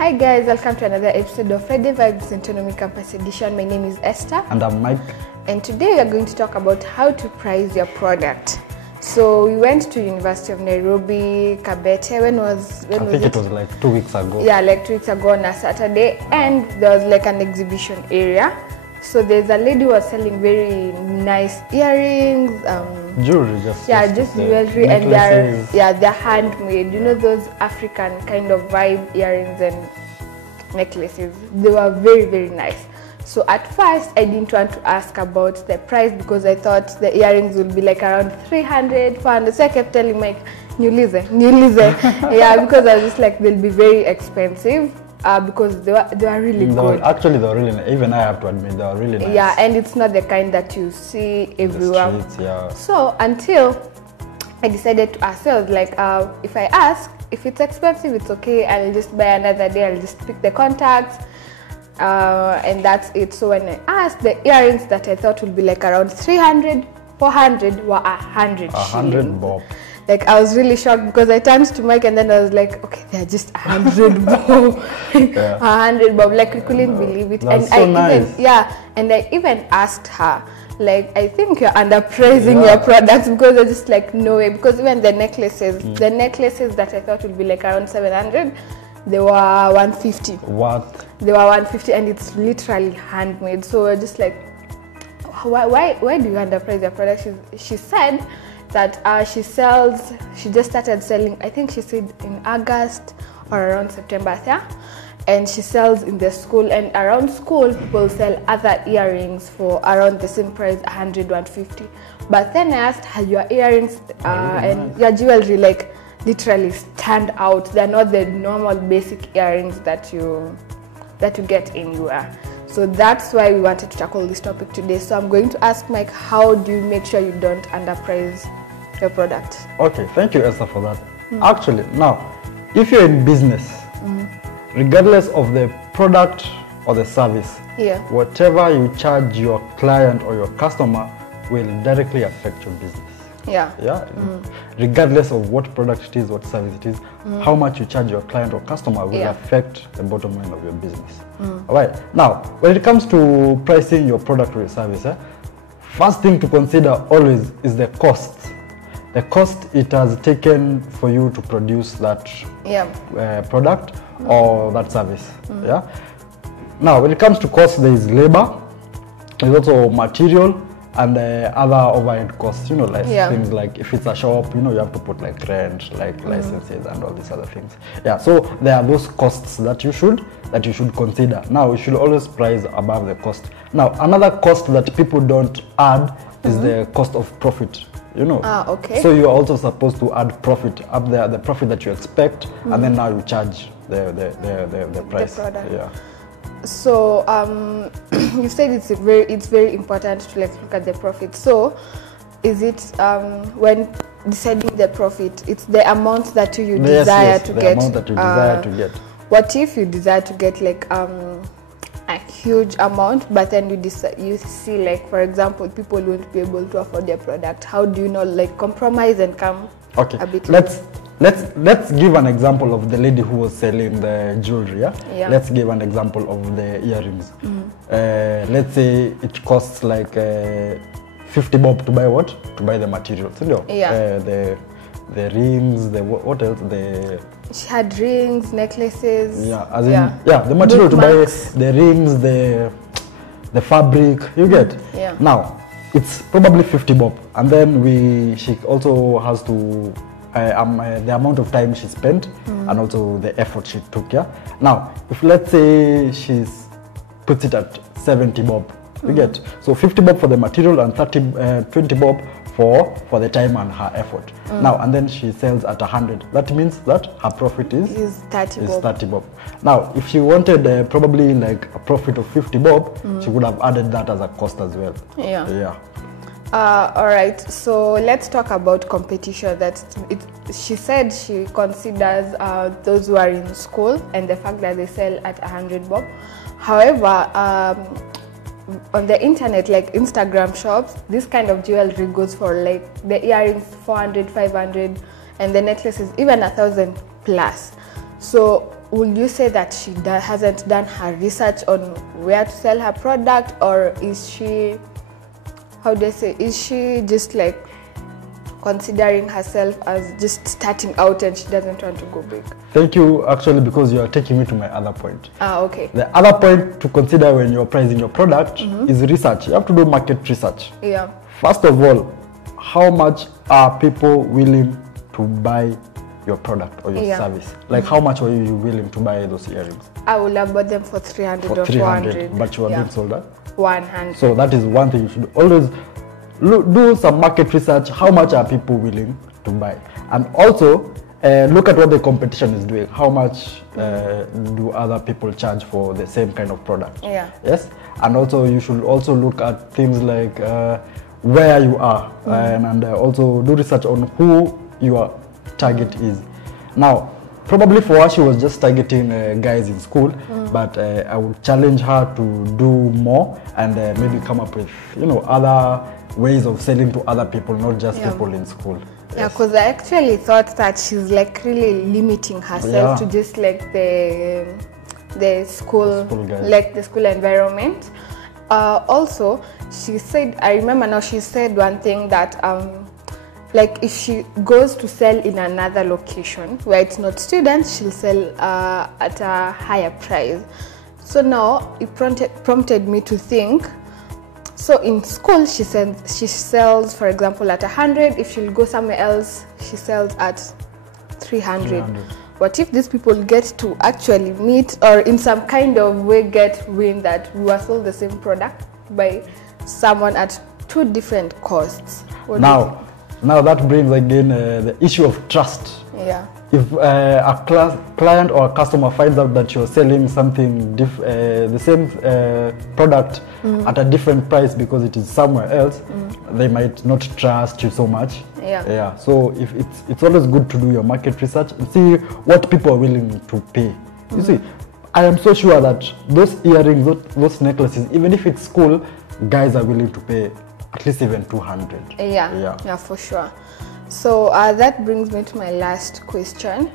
Hi guys, welcome to another episode of Undervalue Centonomy Campus Edition. My name is Esther. And I'm Mike. And today we are going to talk about how to price your product. So we went to University of Nairobi, Kabete. I think it was like 2 weeks ago. Yeah, like 2 weeks ago on a Saturday. And there was like an exhibition area. So there's a lady who was selling very nice earrings, jewelry, just jewelry, and they're handmade. You know those African kind of vibe earrings and necklaces. They were very, very nice. So at first I didn't want to ask about the price because I thought the earrings would be like around 300, 400. So I kept telling Mike, Niulize. Yeah, because I was just like, they'll be very expensive. Because they were really good. Actually, they were really nice. Even I have to admit, they were really nice. Yeah, and it's not the kind that you see everywhere. The streets, yeah. So until I decided to ask, I was like, if I ask, if it's expensive, it's okay. I'll just buy another day. I'll just pick the contacts, and that's it. So when I asked, the earrings that I thought would be like around 300, 400 were 100 100 bob. Like I was really shocked because I turned to Mike and then I was like, okay, they're just 100 bob. 100 bob. Like we couldn't believe it. That's so nice. And I even asked her, like, I think you're underpricing your products, because I just like, no way. Because even the necklaces that I thought would be like around 700, they were 150. What? They were 150 and it's literally handmade. So we're just like, why do you underprice your products? She said that she just started selling, I think she said in August or around September, yeah? And she sells in the school, and around school people sell other earrings for around the same price, 100, 150. But then I asked her, your earrings and your jewelry like literally stand out. They're not the normal basic earrings that you get anywhere. So that's why we wanted to tackle this topic today. So I'm going to ask Mike, how do you make sure you don't underprice your product? Okay, thank you, Esther, for that. Actually, now, if you're in business, regardless of the product or the service, whatever you charge your client or your customer will directly affect your business. Regardless of what product it is, what service it is, how much you charge your client or customer will affect the bottom line of your business. All right. Now, when it comes to pricing your product or your service, first thing to consider always is the cost. The cost it has taken for you to produce that product or that service. Now, when it comes to cost, there is labor, there's also material, and other overhead costs, you know, like things like if it's a shop, you know, you have to put like rent, like licenses and all these other things. So there are those costs that you should consider. Now, you should always price above the cost. Now, another cost that people don't add is the cost of profit. You know, so you're also supposed to add profit up there, the profit that you expect, and then now you charge the price. The product. So you said it's very important to like look at the profit. So is it when deciding the profit, it's the amount that you desire to get? The amount that you desire to get. What if you desire to get like a huge amount, but then you see, like, for example, people won't be able to afford their product? How do you know, like, compromise and come a bit? Let's give an example of the lady who was selling the jewelry. Let's give an example of the earrings. Let's say it costs like 50 bob to buy what? To buy the materials. You know? The rings, what else? She had rings, necklaces. The material to buy the rings, the fabric, you get. Now, it's probably 50 bob, and then she also has to the amount of time she spent and also the effort she took. Now, if let's say she puts it at 70 bob, you get. So 50 bob for the material and 20 bob for the time and her effort. Now, and then she sells at 100. That means that her profit is 30 bob. Now, if she wanted probably like a profit of 50 bob, she would have added that as a cost as well. All right, so let's talk about competition. She said she considers those who are in school and the fact that they sell at 100 bob. However, on the internet, like Instagram shops, this kind of jewelry goes for like the earrings 400, 500, and the necklaces even 1,000 plus. So would you say that she hasn't done her research on where to sell her product, or is she, how do I say, is she just like considering herself as just starting out and she doesn't want to go big? Thank you, actually, because you are taking me to my other point. Okay. The other point to consider when you're pricing your product is research. You have to do market research. Yeah. First of all, how much are people willing to buy your product or your service? Like how much were you willing to buy those earrings? I would have bought them for 300 or 400. But you are being sold at 100. So that is one thing you should always do, some market research. How much are people willing to buy? And also look at what the competition is doing. How much do other people charge for the same kind of product? Yeah. Yes. And also you should also look at things like where you are, and also do research on who your target is. Now, probably for her, she was just targeting guys in school, but I would challenge her to do more and maybe come up with, you know, other ways of selling to other people, not just people in school. Yeah, because I actually thought that she's like really limiting herself to just like the school guys, like the school environment. Also, she said, I remember now, she said one thing that like if she goes to sell in another location where it's not students, she'll sell at a higher price. So now it prompted me to think, so in school she sells, for example, at 100. If she'll go somewhere else, she sells at 300. What if these people get to actually meet, or in some kind of way get wind that we were sold the same product by someone at 2 different costs? Now that brings again the issue of trust. Yeah. If a client or a customer finds out that you're selling something the same product at a different price because it is somewhere else, they might not trust you so much. Yeah. So if it's always good to do your market research and see what people are willing to pay. You see, I am so sure that those earrings, those necklaces, even if it's school, guys are willing to pay at least even 200. Yeah, for sure. So that brings me to my last question,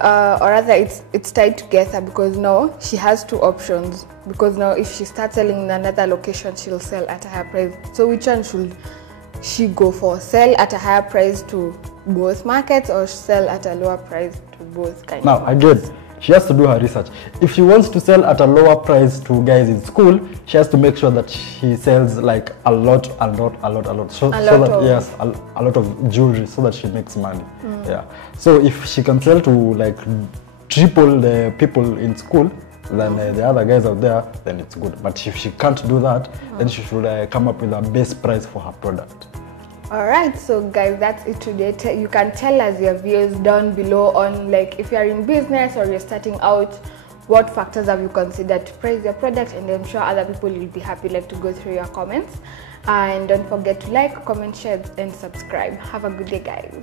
or rather it's tied together, because now she has 2 options, because now if she starts selling in another location, she'll sell at a higher price. So which one should she go for? Sell at a higher price to both markets, or sell at a lower price to both kinds? Now again, she has to do her research. If she wants to sell at a lower price to guys in school, she has to make sure that she sells like a lot. So that yes, a lot of jewelry, so that she makes money. Yeah. So if she can sell to like triple the people in school than the other guys out there, then it's good. But if she can't do that, then she should come up with a best price for her product. Alright, so guys, that's it today. You can tell us your views down below on, like, if you're in business or you're starting out, what factors have you considered to price your product, and I'm sure other people will be happy like to go through your comments. And don't forget to like, comment, share and subscribe. Have a good day, guys.